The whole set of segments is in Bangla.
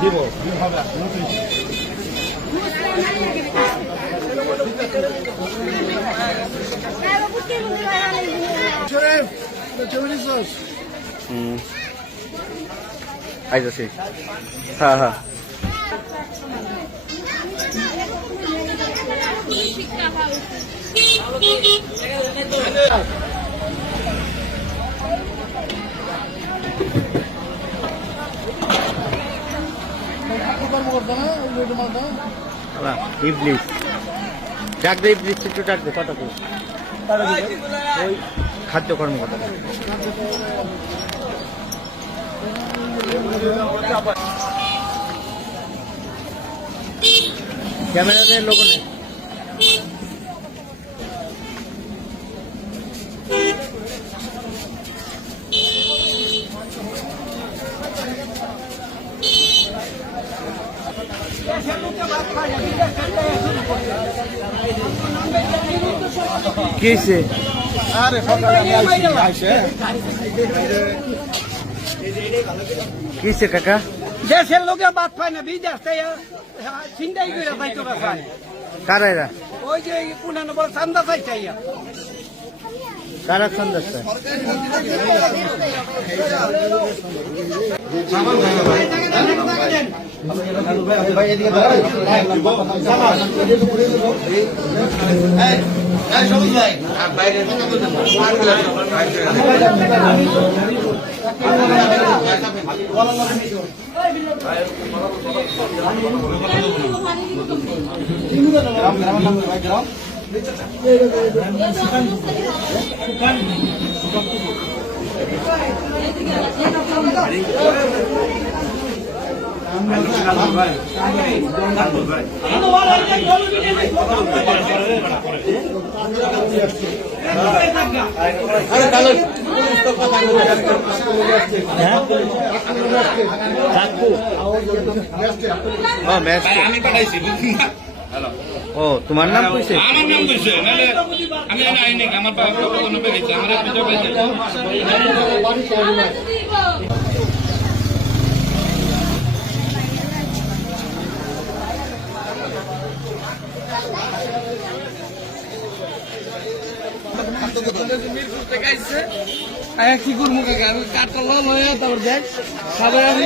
দিব আইতাছি। হ্যাঁ হ্যাঁ ইবলিশ ডাক দে, ইবলিশ একটু ডাক দে। কটা করে ওই খাদ্য কর্মকর্তা ক্যামেরা দেয় লোক নেই। কিসে কিসে কাকা দেশের লোকে বাদ পায় না, বিদেশ থেকে চিন্তাই করে পাইতো পায়। কারা এরা? ওই যে কোন নম্বর চান্দা চাইছে কারা সন্দেশ আমি পাঠাইছি। ও তোমার নাম কইছে? আমার নাম কইছে, নালে আমি আইনি আমার বাবা কোনো পেয়েছে আমরা ভিডিও পাইছে। কি করবো কাকা, আমি কাঠকলা লয়ে তারপর দেখ সবাই আমি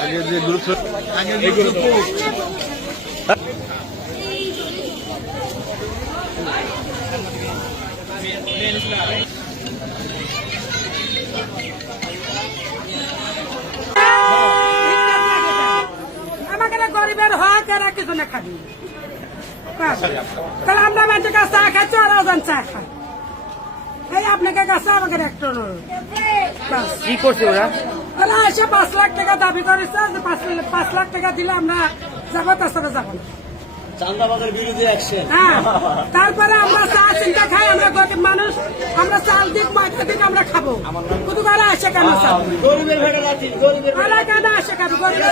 আগে যে গ্রুপ গরিবের হক এরা কিছু না খাবি, তাহলে আমরা মানুষের কাছে চা খাচ্ছি ওরাও যান চা খায়। এই আপনাকে কাছে আমাকে একটা কি করছে ওরা? তাহলে এসে 5 লাখ টাকা দাবি করেছে, 5 লাখ টাকা দিলে আমরা যাবো, তাছাড়া যাবো না। হ্যাঁ, তারপরে আমরা চা চিন্তা খাই, আমরা গরিব মানুষ, আমরা চাল দিক মাঠে দিক আমরা খাবো, কিন্তু তারা আসে কেন চাল তারা কেন আসে কেন গরিবের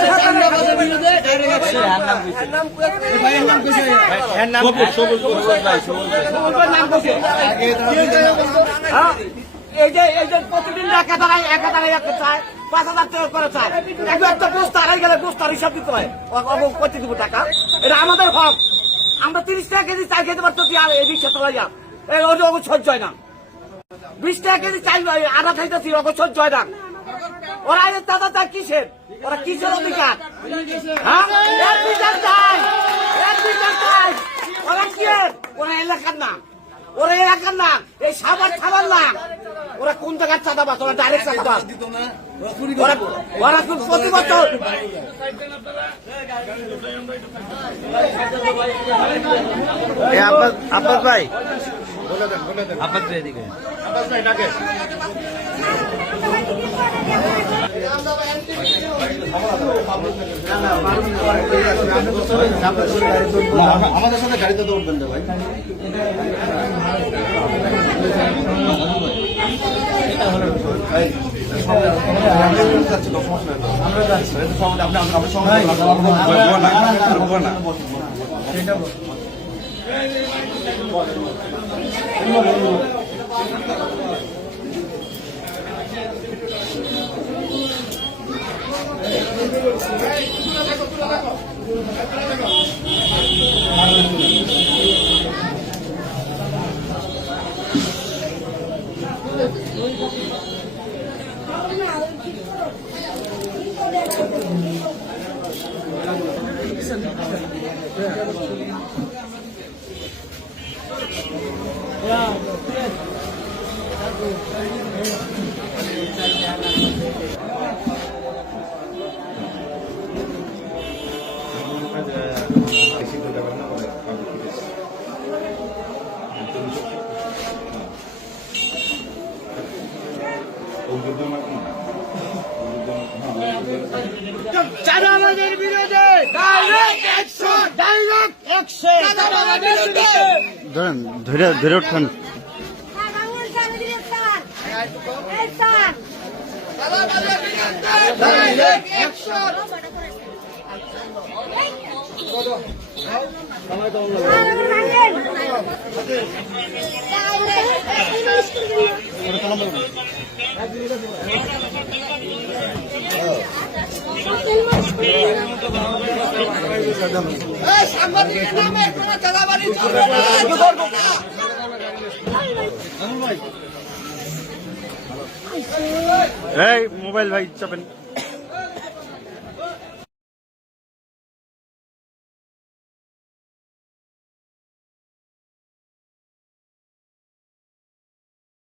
এই যে প্রতিদিন একাধারায় একটা চায় 5,000 টাকা করে চায়, একটা গোস্ত হারাই গেলে গোস্তার হিসাব দিতে হয়, কত দিব টাকা, এটা আমাদের হক। আমরা 30 টাকা কেজি চাল খেতে পারতেছি, আর এই রিক্সা তোলা যা ওকে সহ্য হয় না। 20 টাকা কেজি চাল আধা খাইতেছি, ওকে সহ্য হয় না। ওরা দাদা চায় কিসের, ওরা কিসের অধিকার? হ্যাঁ, ওরা কি, ওরা এলাকার না, ওরা এলাকার না, এই সাবার খাবার না, ওরা কোন জায়গার চাঁদাবাজ, ওরা ডাইরেক্ট চাঁদাবাজ। ওরা প্রতি বছর আব্বাস ভাই, আব্বাস ভাই এদিকে আমাদের সাথে গাড়িতে তো উঠবেন না ভাই। আমরা যাচ্ছি আপনি সঙ্গে চাঁদাবাজের বিরুদ্ধে ডাইরেক্ট অ্যাকশন, ডাইরেক্ট অ্যাকশন। চাঁদাবাজের বিরুদ্ধে ধরেন ধরে ধরে উঠান। চাঁদাবাজের বিরুদ্ধে ডাইরেক্ট অ্যাকশন। এই সাংবাদিকের নামে কোনো চাঁদাবাজি চলবে না, চলবে না। এই মোবাইল ভাই চাপেন।